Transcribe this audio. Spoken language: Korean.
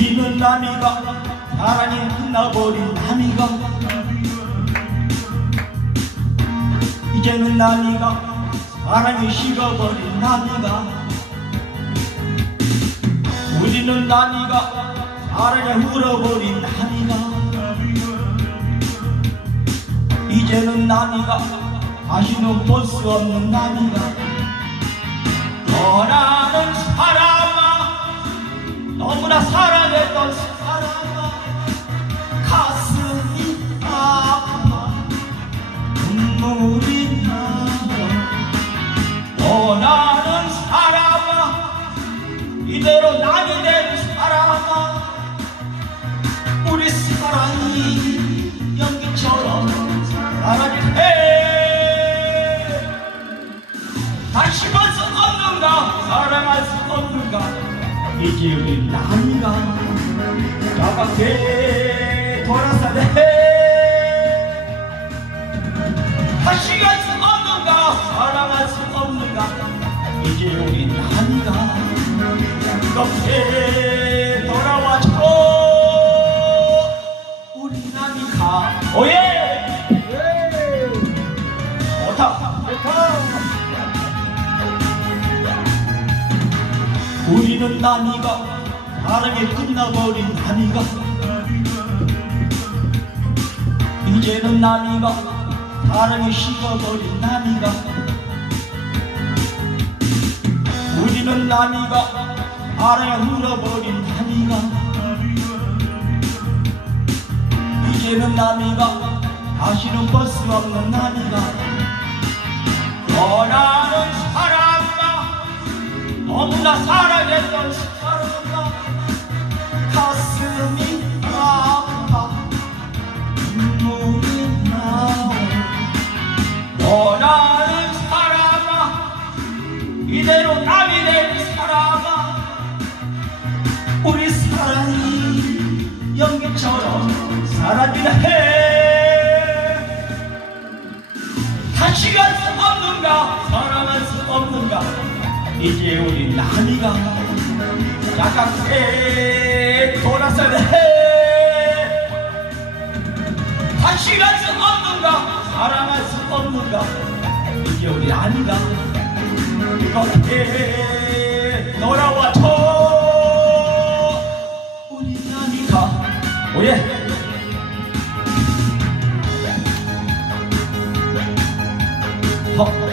우리는 남이가 사랑이 끝나버린 남이가. 이제는 남이가 사랑이 식어버린 남이가. 우리는 남이가 사랑이 울어버린 남이가. 이제는 남이가 다시는 볼 수 없는 남이가. 남이 된 사람아. 우리 사랑이 연기처럼 사라질 해. 다시 볼수 없는가? 사랑할 수 없는가? 이제 우리 나이가 나밖에 돌아서네 이렇게 돌아와줘 우리 나이가. 오예! 좋다 우리는 나니가 사랑에 끝나버린 나니가. 이제는 나니가 사랑에 식어버린 나니가. 우리는 나니가 사랑에 흘러버린 나니가. 이제는 나니가 다시는 볼수 없는 나니가. 떠나는 사람아 너무나 사랑했던 사라지려 해갈수 없는가? 사랑할 수 없는가? 이제 우리 나니가 약하게 돌아서야 해. 갈수 없는가? 사랑할 수 없는가? 이제 우리 나니가 이렇게 돌아와 더